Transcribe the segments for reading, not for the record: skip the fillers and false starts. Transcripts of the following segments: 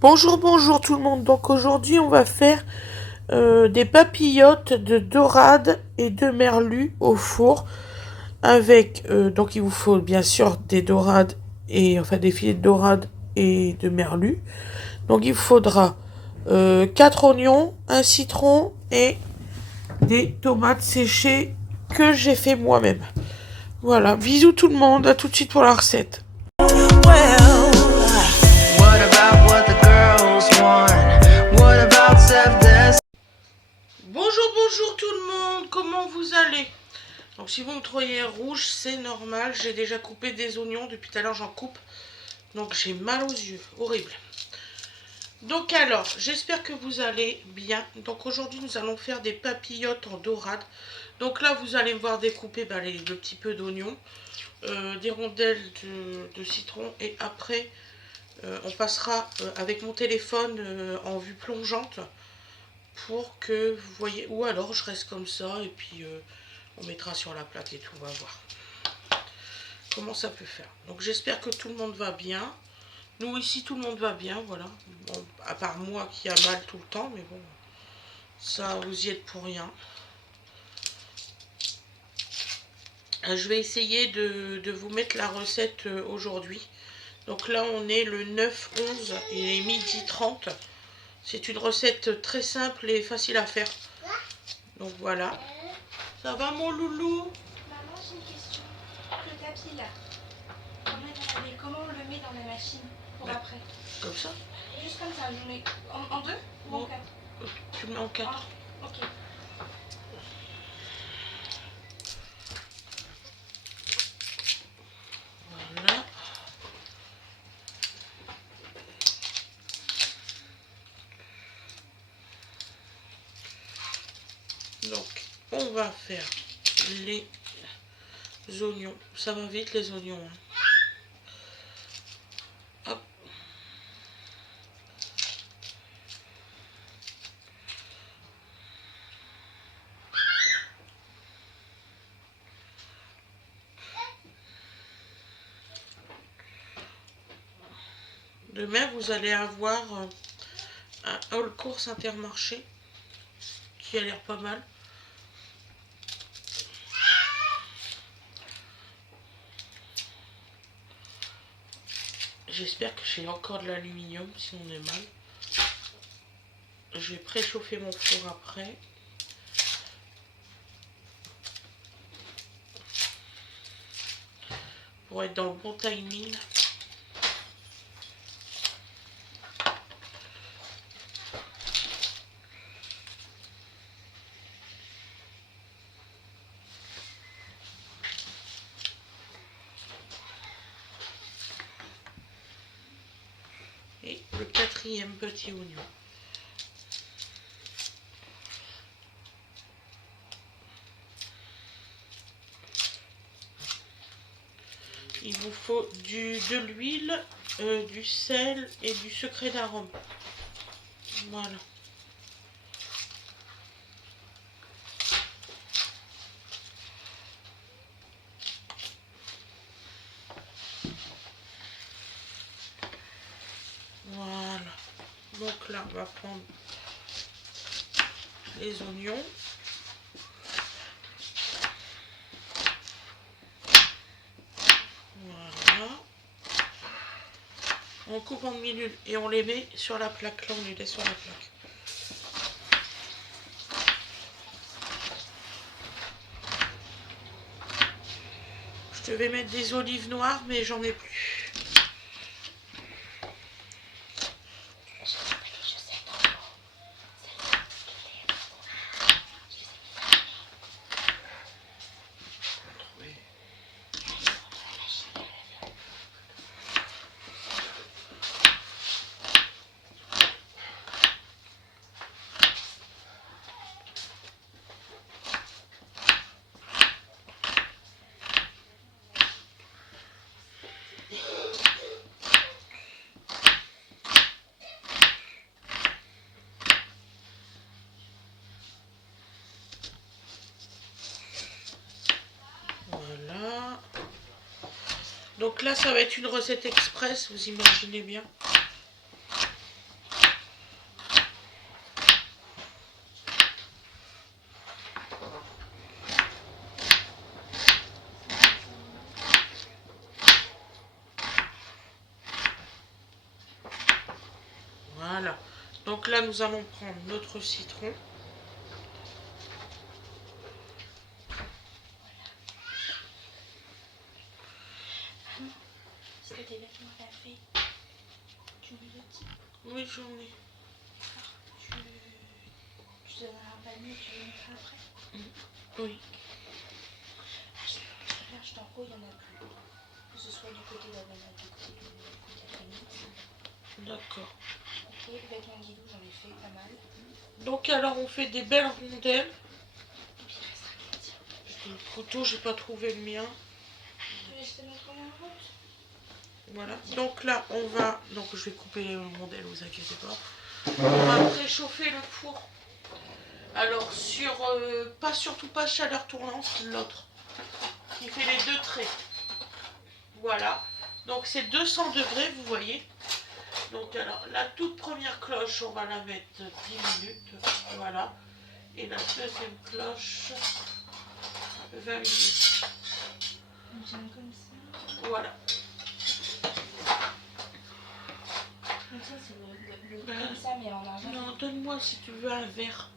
Bonjour, bonjour tout le monde. Donc aujourd'hui, on va faire des papillotes de dorade et de merlu au four avec donc il vous faut bien sûr des dorades et enfin des filets de dorade et de merlu. Donc il faudra 4 oignons, un citron et des tomates séchées que j'ai fait moi-même. Voilà, bisous tout le monde, à tout de suite pour la recette. Well, what about what the girls want? What about self-death? Bonjour, bonjour tout le monde, comment vous allez? Donc si vous me trouvez rouge, c'est normal, j'ai déjà coupé des oignons, depuis tout à l'heure j'en coupe. Donc j'ai mal aux yeux, horrible. Donc alors, j'espère que vous allez bien. Donc aujourd'hui nous allons faire des papillotes en dorade. Donc là vous allez me voir découper le petit peu d'oignons, des rondelles de citron et après on passera avec mon téléphone en vue plongeante pour que vous voyez, ou alors je reste comme ça et puis on mettra sur la plaque et tout, on va voir comment ça peut faire. Donc j'espère que tout le monde va bien. Nous ici tout le monde va bien, voilà. Bon, à part moi qui a mal tout le temps, mais bon, ça vous y êtes pour rien. Je vais essayer de vous mettre la recette aujourd'hui. Donc là on est le 9-11, il est 12h30. C'est une recette très simple et facile à faire. Donc voilà. Ça va mon loulou? Maman, j'ai une question. Le tapis là, comment on le met dans la machine pour après? Comme ça? Juste comme ça, je mets en deux ou en quatre? Tu le mets en 4. Ah, ok. Voilà. Donc, on va faire les oignons. Ça va vite les oignons. Hein. Hop. Demain, vous allez avoir un hall course Intermarché qui a l'air pas mal. J'espère que j'ai encore de l'aluminium, si on est mal. Je vais préchauffer mon four après. Pour être dans le bon timing. Et le 4e petit oignon. Il vous faut de l'huile, du sel et du secret d'arôme. Voilà. Voilà. Donc là, on va prendre les oignons. Voilà. On coupe en minutes et on les met sur la plaque. Là, on les laisse sur la plaque. Je devais mettre des olives noires, mais j'en ai plus. Voilà. Donc là, ça va être une recette express, vous imaginez bien. Donc là, nous allons prendre notre citron. Ah non, est-ce que tes vêtements lavés, tu me le dis? Oui, j'en ai. Tu donneras un panier et tu le mettras après? Oui. Ah, je t'en prie, il n'y en a plus. Que ce soit du côté d'Avena, du côté de Catherine. D'accord. Ok, le vêtement de Guidou, j'en ai fait pas mal. Donc alors, on fait des belles rondelles. Et puis il reste un tiens. Le couteau, j'ai pas trouvé le mien. Tu veux que je te montre la route? Voilà. Donc là, on va... Donc je vais couper les rondelles, vous inquiétez pas. On va préchauffer le four. Alors sur... surtout pas chaleur tournante, l'autre. Qui fait les 2 traits. Voilà. Donc c'est 200 degrés, vous voyez. Donc alors, la toute première cloche, on va la mettre 10 minutes. Voilà. Et la deuxième cloche, 20 minutes. J'aime comme ça. Voilà. Donc ça, c'est le comme ça, mais en argent. Non, donne-moi si tu veux un verre.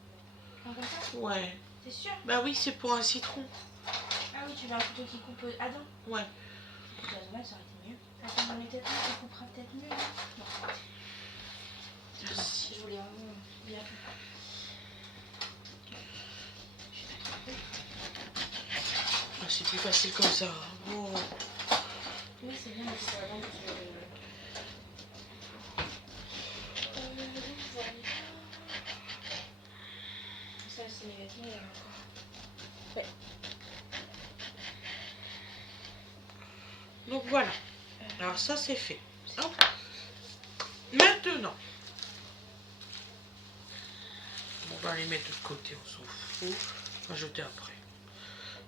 Comme ça? Ouais. T'es sûr? Bah oui, c'est pour un citron. Ah oui, tu veux un couteau qui coupe à dents? Ouais. Ça aurait été mieux. Attends, j'en ai peut-être un qui coupera peut-être mieux. Non. Merci. Je voulais vraiment bien. Ah, c'est plus facile comme ça. Oh. Oui, c'est bien, mais c'est avant que tu... voilà. Ça, c'est mes vêtements, il y en a encore. Ouais. Donc voilà. Alors ça, c'est fait. Hop. Maintenant, on va les mettre de côté, on s'en fout. On va jeter après.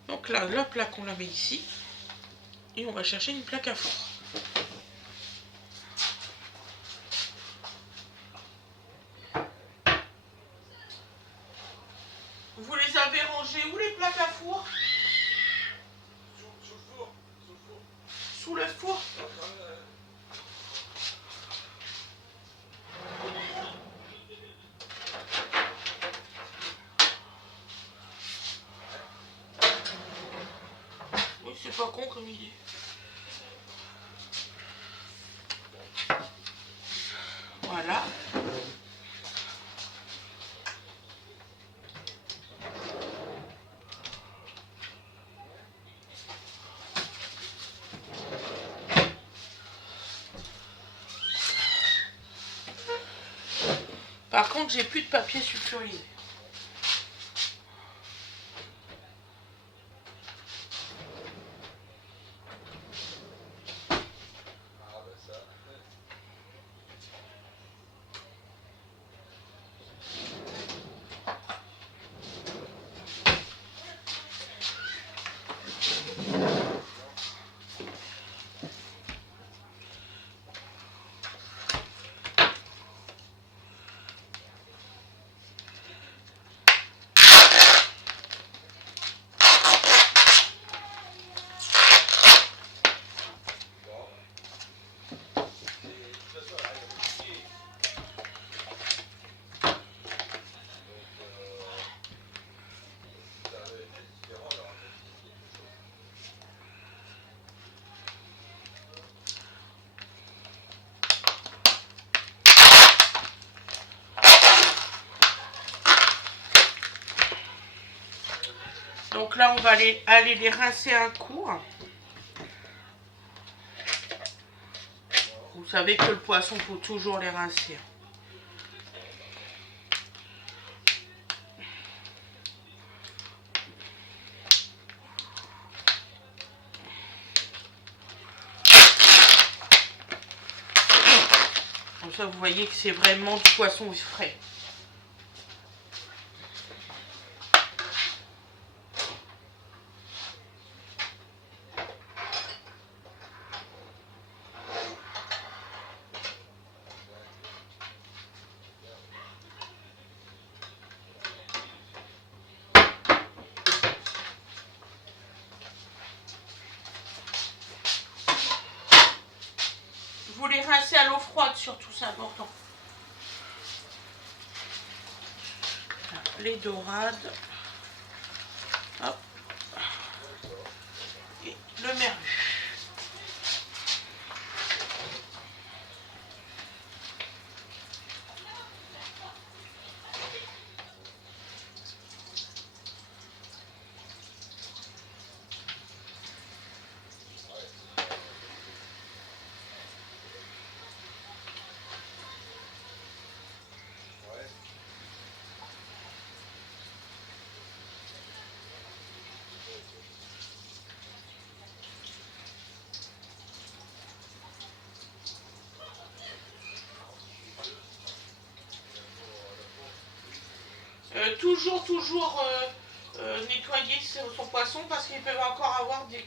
Donc là, la plaque, on la met ici. Et on va chercher une plaque à four. Vous les avez rangées où, les plaques à four? Sous le four. Sous le four? Oui, c'est pas con comme idée. Voilà. Par contre, j'ai plus de papier sulfurisé. Donc là, on va aller les rincer un coup. Vous savez que le poisson, il faut toujours les rincer. Comme ça, vous voyez que c'est vraiment du poisson frais. Vous les rincez à l'eau froide, surtout, c'est important. les dorades. Hop. Et le merlu. Toujours nettoyer son poisson parce qu'ils peuvent encore avoir des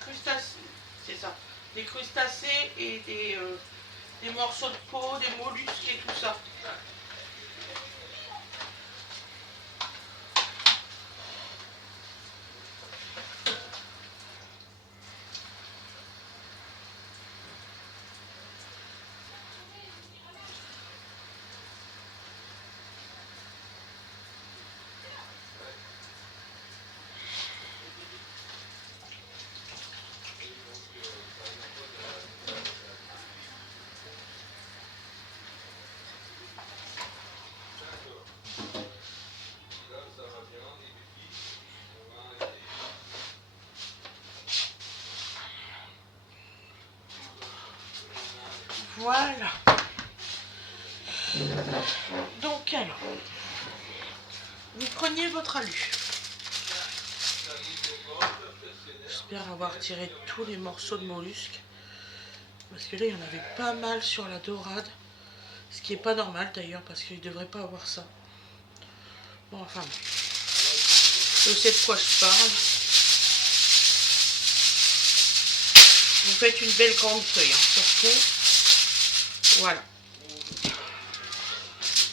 crustacés, c'est ça, des crustacés et des morceaux de peau, des mollusques et tout ça. Voilà. Donc alors, vous preniez votre alu. J'espère avoir tiré tous les morceaux de mollusques. Parce que là, il y en avait pas mal sur la dorade. Ce qui est pas normal d'ailleurs, parce qu'il ne devrait pas avoir ça. Bon, enfin, je sais de quoi je parle. Vous faites une belle grande feuille, hein, surtout. Voilà.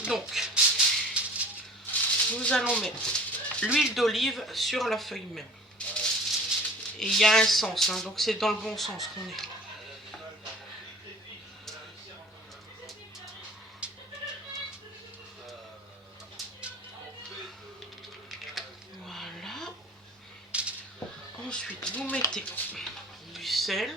Donc, nous allons mettre l'huile d'olive sur la feuille même. Et il y a un sens, hein, donc c'est dans le bon sens qu'on est. Voilà. Ensuite, vous mettez du sel.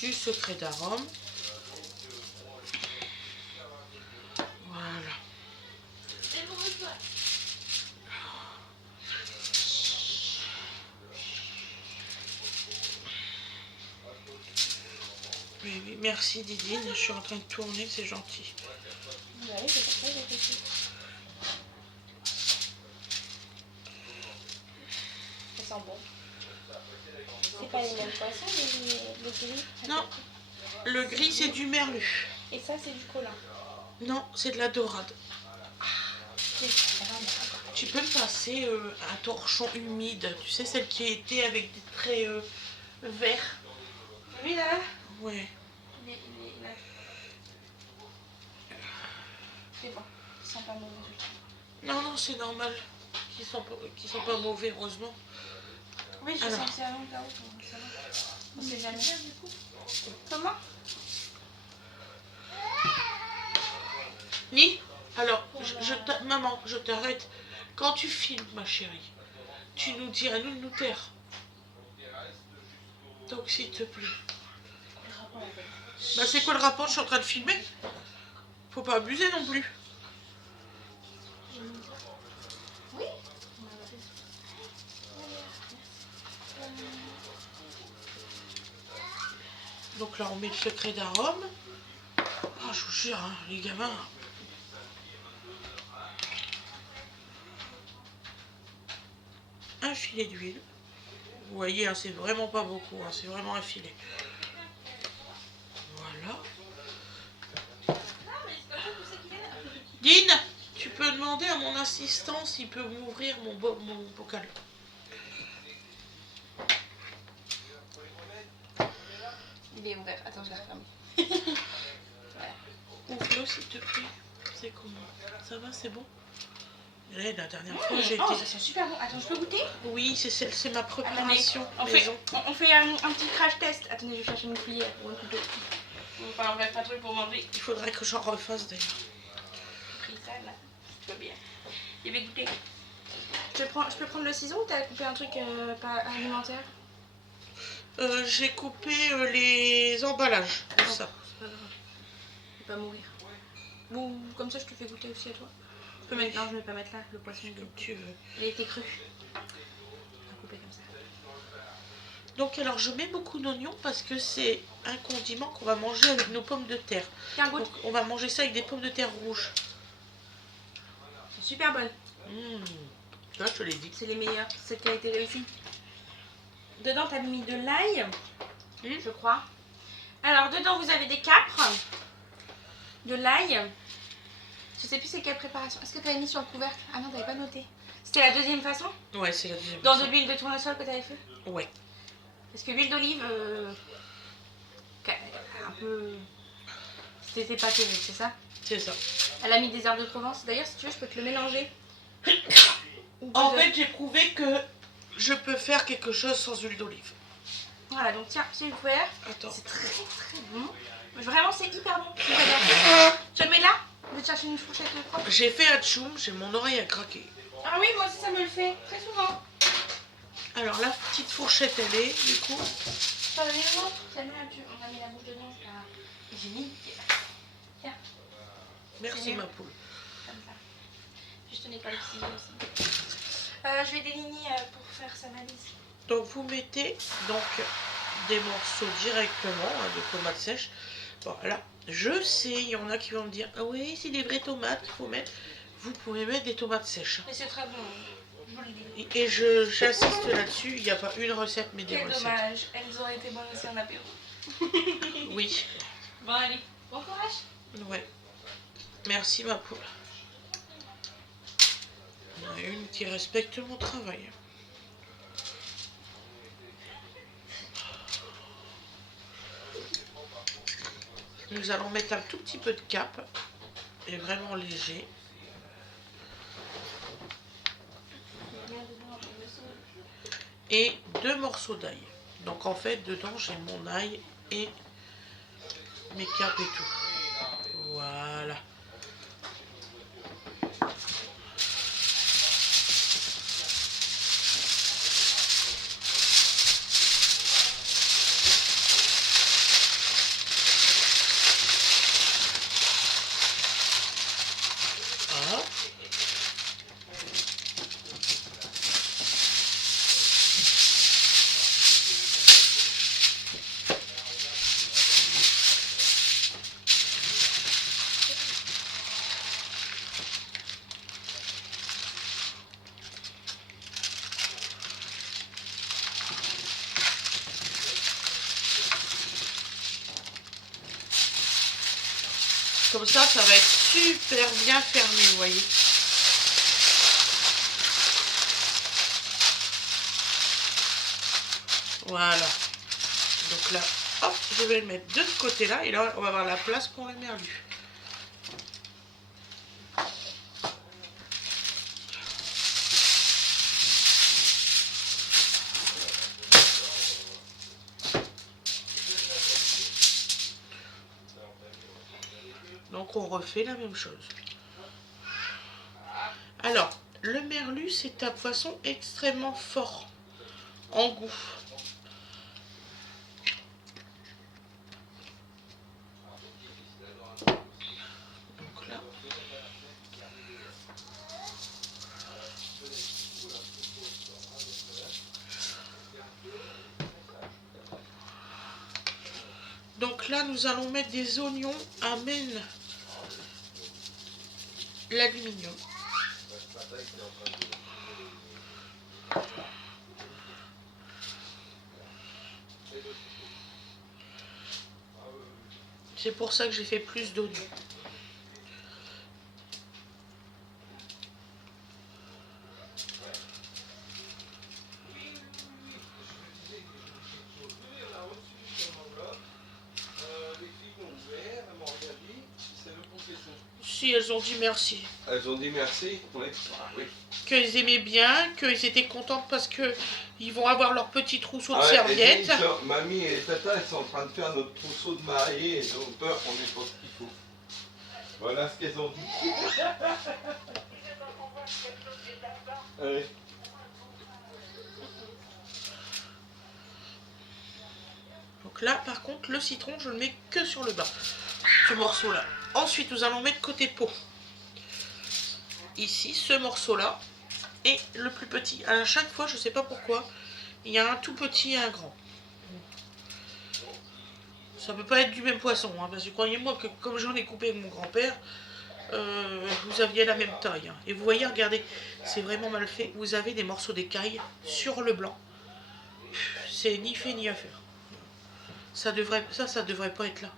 Du secret d'arôme. Voilà. Oui, oui, merci Didine, je suis en train de tourner, c'est gentil. Oui, c'est pour ça que j'ai fait ça. Ça sent bon. C'est pas les mêmes poissons, le gris. Non, le gris c'est du merlu. Et ça, c'est du colin. Non, c'est de la dorade. Tu peux me passer un torchon humide, tu sais, celle qui était avec des traits verts. Oui, là. Ouais. C'est bon, ils sont pas mauvais. Non, non, c'est normal qu'ils sont pas mauvais, heureusement. Oui, je sens que c'est avant là haut. On sait jamais. Comment? Ni alors, maman, je t'arrête. Quand tu filmes, ma chérie, tu nous dis à nous de nous taire. Donc, s'il te plaît. Bah, c'est quoi le rapport? Je suis en train de filmer. Faut pas abuser non plus. Oui. Donc là, on met le secret d'arôme. Oh, je vous jure, hein, les gamins. Un filet d'huile. Vous voyez, hein, c'est vraiment pas beaucoup, hein, c'est vraiment un filet. Voilà. Dine, tu peux demander à mon assistant s'il peut m'ouvrir mon bocal. Il est ouvert. Attends, je l'ai refermé. Ouvre-le s'il te plaît. C'est comment? Ça va, c'est bon? Ouais, la dernière fois, j'ai Oh, été... ça sent super bon. Attends, je peux goûter? Oui, c'est ma Attendez, préparation on fait, maison. on fait un petit crash test. Attendez, je vais chercher une cuillère ou un couteau. Enfin, bref, un truc pour manger. Il faudrait que j'en refasse d'ailleurs. J'ai pris ça là. Tout va bien. Je vais goûter. Je peux prendre le ciseau ou t'as coupé un truc pas alimentaire? J'ai coupé les emballages de ça. C'est pas grave. Je vais pas mourir. Ou comme ça, je te fais goûter aussi à toi. Je peux mettre. Non, je vais pas mettre là le poisson. Comme tu veux. Il a été cru. On va couper comme ça. Donc alors je mets beaucoup d'oignons parce que c'est un condiment qu'on va manger avec nos pommes de terre. Tiens, goûte. Donc on va manger ça avec des pommes de terre rouges. C'est super bonne. Là, je te l'ai dit. C'est les meilleures. Celle qui a été réussie. Dedans, t'as mis de l'ail, je crois. Alors, dedans, vous avez des capres, de l'ail. Je sais plus c'est quelle préparation. Est-ce que tu avais mis sur le couvercle? Ah non, t'avais pas noté. C'était la deuxième façon? Ouais, c'est la deuxième Dans façon. de l'huile de tournesol que tu avais fait? Ouais. Parce que l'huile d'olive, un peu... C'était pas terrible, c'est ça? C'est ça. Elle a mis des herbes de Provence. D'ailleurs, si tu veux, je peux te le mélanger. En fait, j'ai prouvé que je peux faire quelque chose sans huile d'olive. Voilà, donc tiens, c'est une cuillère. Attends. C'est très très bon. Vraiment, c'est hyper bon. J'adore. Tu le mets là? Je vais te chercher une fourchette propre. J'ai fait un tchoum, j'ai mon oreille à craquer. Ah oui, moi aussi ça me le fait, très souvent. Alors la petite fourchette, elle est du coup. On a mis la bouche dedans. J'ai mis. Tiens. Merci ma poule. Comme ça. Puis je tenais pas le ciseau aussi. Je vais déligner pour faire sa malice. Donc vous mettez donc des morceaux directement de tomates sèches. Voilà. Je sais, il y en a qui vont me dire ah oui, c'est des vraies tomates qu'il faut mettre. Vous pouvez mettre des tomates sèches. Mais c'est très bon, je vous le dis. Et j'insiste là-dessus, il n'y a pas une recette mais des Quel recettes. dommage, elles auraient été bonnes aussi en apéro. Oui. Bon allez, bon courage. Ouais. Merci ma poule. Il y en a une qui respecte mon travail. Nous allons mettre un tout petit peu de cap, et vraiment léger. Et 2 morceaux d'ail. Donc en fait, dedans, j'ai mon ail et mes capes et tout. Voilà. Comme ça va être super bien fermé, vous voyez. Voilà. Donc là, hop, je vais le mettre de ce côté-là. Et là, on va avoir la place pour le merlu. Donc on refait la même chose. Alors, le merlu, c'est un poisson extrêmement fort en goût. Donc là. Donc là, nous allons mettre des oignons à mène l'aluminium. C'est pour ça que j'ai fait plus d'oignons. Si elles ont dit merci. Elles ont dit merci. Oui. Oui. Qu'ils aimaient bien, qu'ils étaient contents parce que ils vont avoir leur petit trousseau de Ah ouais, serviettes. Mamie et Tata, elles sont en train de faire notre trousseau de mariée et elles ont peur qu'on n'ait pas ce qu'il faut. Voilà ce qu'elles ont dit. Allez. Donc là, par contre, le citron, je le mets que sur le bas, ce morceau-là. Ensuite, nous allons mettre côté peau. Ici, ce morceau-là et le plus petit. À chaque fois, je ne sais pas pourquoi, il y a un tout petit et un grand. Ça peut pas être du même poisson, hein, parce que croyez-moi que comme j'en ai coupé avec mon grand-père, vous aviez la même taille. Hein. Et vous voyez, regardez, c'est vraiment mal fait. Vous avez des morceaux d'écaille sur le blanc. C'est ni fait ni à faire. Ça devrait pas être là.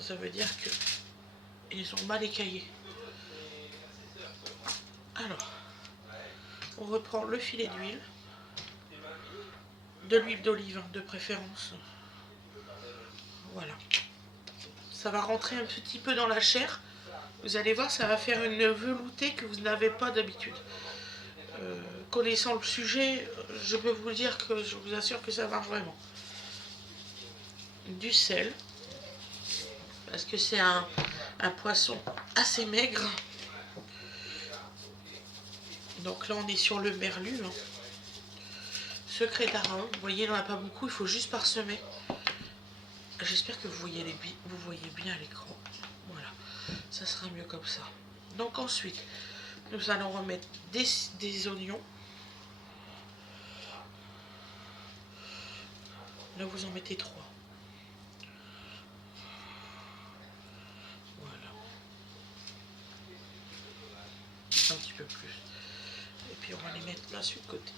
Ça veut dire que ils sont mal écaillés. Alors, on reprend le filet d'huile, de l'huile d'olive de préférence. Voilà. Ça va rentrer un petit peu dans la chair. Vous allez voir, ça va faire une veloutée que vous n'avez pas d'habitude. Connaissant le sujet, je peux vous dire que je vous assure que ça marche vraiment. Du sel, parce que c'est un poisson assez maigre. Donc là, on est sur le merlu. Hein. Secret d'Arin. Vous voyez, il n'y en a pas beaucoup, il faut juste parsemer. J'espère que vous voyez bien à l'écran. Voilà, ça sera mieux comme ça. Donc ensuite, nous allons remettre des oignons. Là, vous en mettez 3. Voilà. Un petit peu plus. Et puis on va les mettre là sur le côté.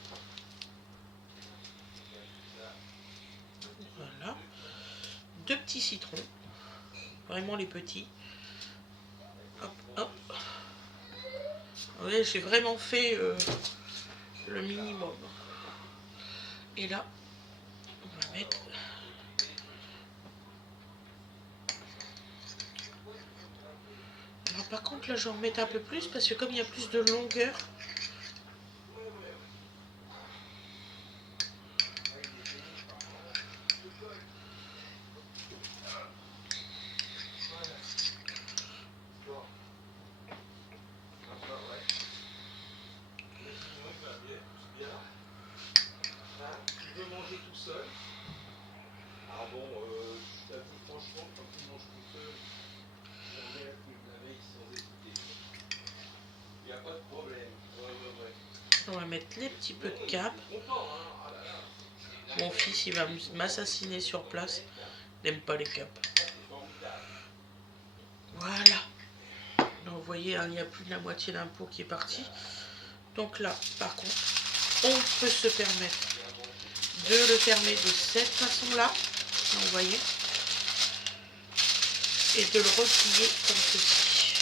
Voilà. 2 petits citrons. Vraiment les petits. Hop, hop. Vous voyez, j'ai vraiment fait le minimum. Et là, on va mettre... Alors par contre, là, je vais en mettre un peu plus parce que comme il y a plus de longueur... On va mettre les petits peu de cap. Mon fils, il va m'assassiner sur place. Il n'aime pas les capes. Voilà. Donc, vous voyez, hein, il y a plus de la moitié d'un pot qui est parti. Donc là, par contre, on peut se permettre de le fermer de cette façon-là. Vous voyez. Et de le replier comme ceci.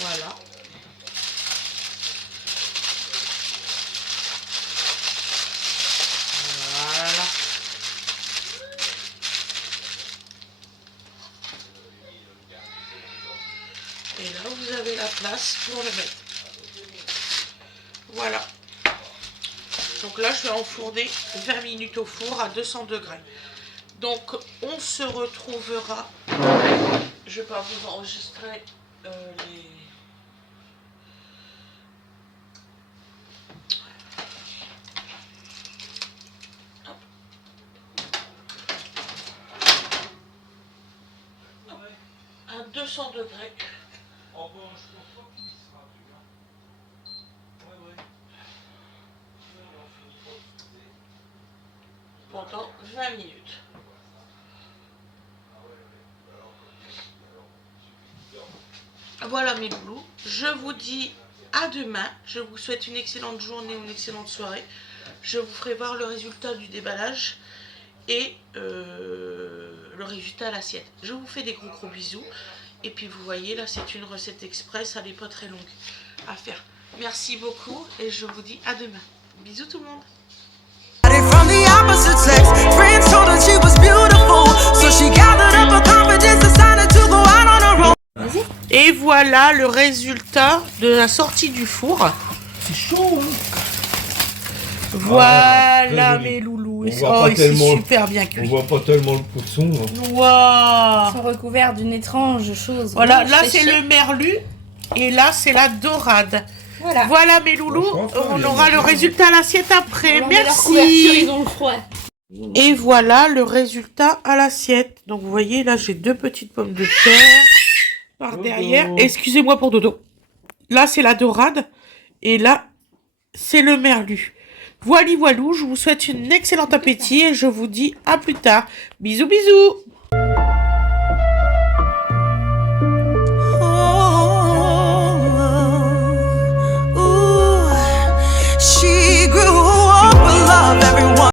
Voilà. Et là, vous avez la place pour le mettre. Voilà. Donc là, je vais enfourner 20 minutes au four à 200 degrés. Donc, on se retrouvera. Je vais pas vous enregistrer les... à 200 degrés. Pendant 20 minutes. Voilà mes loulous. Je vous dis à demain. Je vous souhaite une excellente journée ou une excellente soirée. Je vous ferai voir le résultat du déballage et le résultat à l'assiette. Je vous fais des gros bisous. Et puis vous voyez, là c'est une recette express, elle n'est pas très longue à faire. Merci beaucoup et je vous dis à demain. Bisous tout le monde. Vas-y. Et voilà le résultat de la sortie du four. C'est chaud, hein. Voilà très joli. mes loulous. On Et voit oh, pas et c'est tellement- super bien On cuit. voit pas tellement le poisson. Hein. Waouh. Ils sont recouverts d'une étrange chose. Voilà, rouge là c'est séchée. le merlu et là c'est la dorade. Voilà. Voilà mes loulous, Franchement, on il y a aura le bien. résultat à l'assiette après. On met leur couverture, ils Merci. ont le froid. Et voilà le résultat à l'assiette. Donc vous voyez là j'ai 2 petites pommes de terre par Dodo. derrière. Excusez-moi pour Dodo. Là c'est la dorade et là c'est le merlu. Voilà, voilou, je vous souhaite un excellent appétit et je vous dis à plus tard. Bisous bisous.